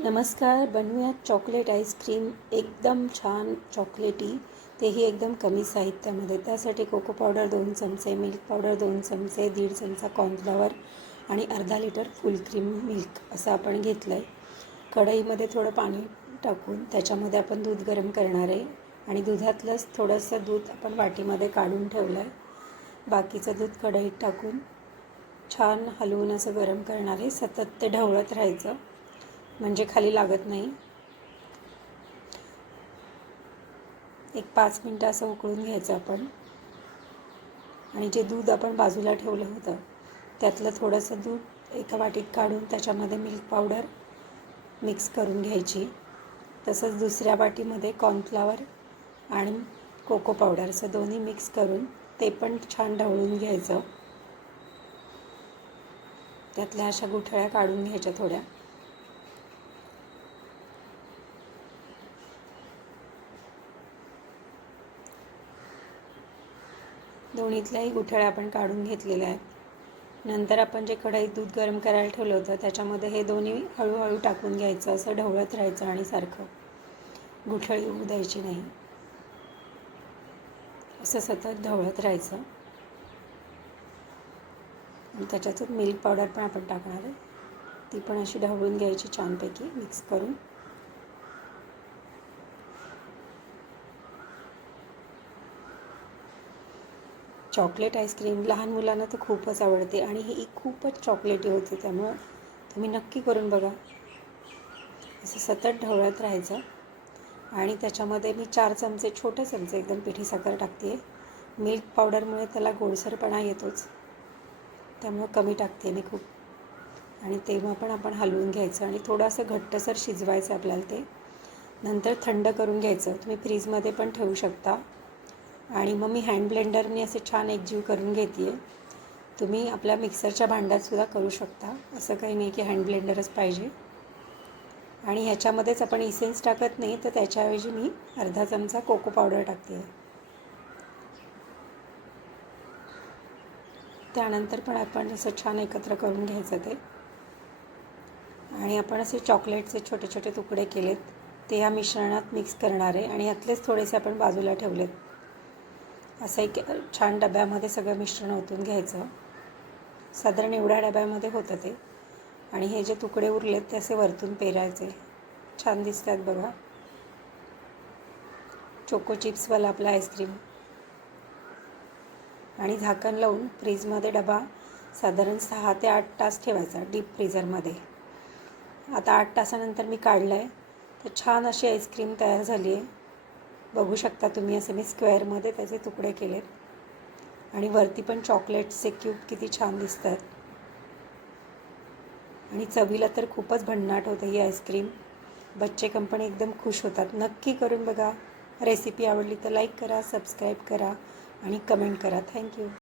नमस्कार. बनवूयात chocolate ice cream. एकदम छान चॉकलेटी, तेही एकदम कमी साहित्यामध्ये. त्यासाठी कोको पावडर 2 चमचे, मिल्क पावडर 2 चमचे, 1.5 चमचा कॉर्नफ्लॉवर आणि अर्धा लिटर फुल क्रीम मिल्क असं आपण घेतलं आहे. कढईमध्ये थोडं पाणी टाकून त्याच्यामध्ये आपण दूध गरम करणार आहे आणि दुधातलंच थोडंसं दूध आपण वाटीमध्ये काढून ठेवलं आहे. बाकीचं दूध कढईत टाकून छान हलवून असं गरम करणार आहे. सतत ते ढवळत राहायचं म्हणजे खाली लागत नाही. एक 5 मिनटं असं उकळून घ्यायचं आपण. आणि जे दूध आपण बाजूला ठेवलं होतं त्यातलं थोडंसं दूध एका वाटीत काढून त्याच्यामध्ये मिल्क पावडर मिक्स करून घ्यायची. तसंच दुसऱ्या वाटीमध्ये कॉर्नफ्लॉवर आणि कोको पावडर असं दोन्ही मिक्स करून ते पण छान ढवळून घ्यायचं. त्यातल्या अशा गुठळ्या काढून घ्यायच्या थोड्या. दोन्हीतल्याही गुठळ्या आपण काढून घेतलेल्या आहेत. नंतर आपण जे कढईत दूध गरम करायला ठेवलं होतं त्याच्यामध्ये हे दोन्ही हळूहळू टाकून घ्यायचं. असं ढवळत राहायचं आणि सारखं गुठळी होऊ द्यायची नाही. असं सतत ढवळत राहायचं. आणि त्याच्यातून मिल्क पावडर पण आपण टाकणार आहे. ती पण अशी ढवळून घ्यायची छानपैकी मिक्स करून. चॉकलेट आईस्क्रीम लहान मुलांना तर खूपच आवडते आणि ही खूपच चॉकलेटी होते. त्यामुळं तुम्ही नक्की करून बघा. असं सतत ढवळत राहायचं. आणि त्याच्यामध्ये मी 4 चमचे, छोटे चमचे एकदम पिठी साखर टाकते आहे. मिल्क पावडरमुळे त्याला गोडसरपणा येतोच, त्यामुळं कमी टाकते मी खूप. आणि तेव्हा पण आपण हलवून घ्यायचं आणि थोडंसं घट्टसर शिजवायचं आपल्याला ते. नंतर थंड करून घ्यायचं. तुम्ही फ्रीजमध्ये पण ठेवू शकता. आणि मग मी हँड ब्लेंडरने असे छान एकजीव करून घेते आहे. तुम्ही आपल्या मिक्सरच्या भांड्यातसुद्धा करू शकता. असं काही नाही की हँड ब्लेंडरच पाहिजे. आणि ह्याच्यामध्येच आपण इसेन्स टाकत नाही, तर त्याच्याऐवजी मी अर्धा चमचा कोको पावडर टाकते आहे. त्यानंतर पण आपण असं छान एकत्र करून घ्यायचं ते. आणि आपण असे चॉकलेटचे छोटे छोटे तुकडे केलेत ते ह्या मिश्रणात मिक्स करणार आहे. आणि यातलेच थोडेसे आपण बाजूला ठेवलेत. असं एक छान डब्यामध्ये सगळं मिश्रण ओतून घ्यायचं. साधारण एवढ्या डब्यामध्ये होतं ते. आणि हे जे तुकडे उरलेत ते असे वरतून पेरायचे. छान दिसतात बघा. चोको चिप्सवाला आपला आईस्क्रीम. आणि झाकण लावून फ्रीजमध्ये डबा साधारण 6 ते 8 तास ठेवायचा डीप फ्रीझरमध्ये. आता 8 तासानंतर मी काढलं आहे तर छान अशी आईस्क्रीम तयार झाली आहे. बघू शकता तुम्ही. असे मी स्क्वेअरमध्ये त्याचे तुकडे केलेत. आणि वरती पण चॉकलेट्सचे क्यूब किती छान दिसतात. आणि चवीला तर खूपच भन्नाट होतं ही आईस्क्रीम. बच्चे कंपनी एकदम खुश होतात. नक्की करून बघा. रेसिपी आवडली तर लाईक करा, सबस्क्राईब करा आणि कमेंट करा. थँक्यू.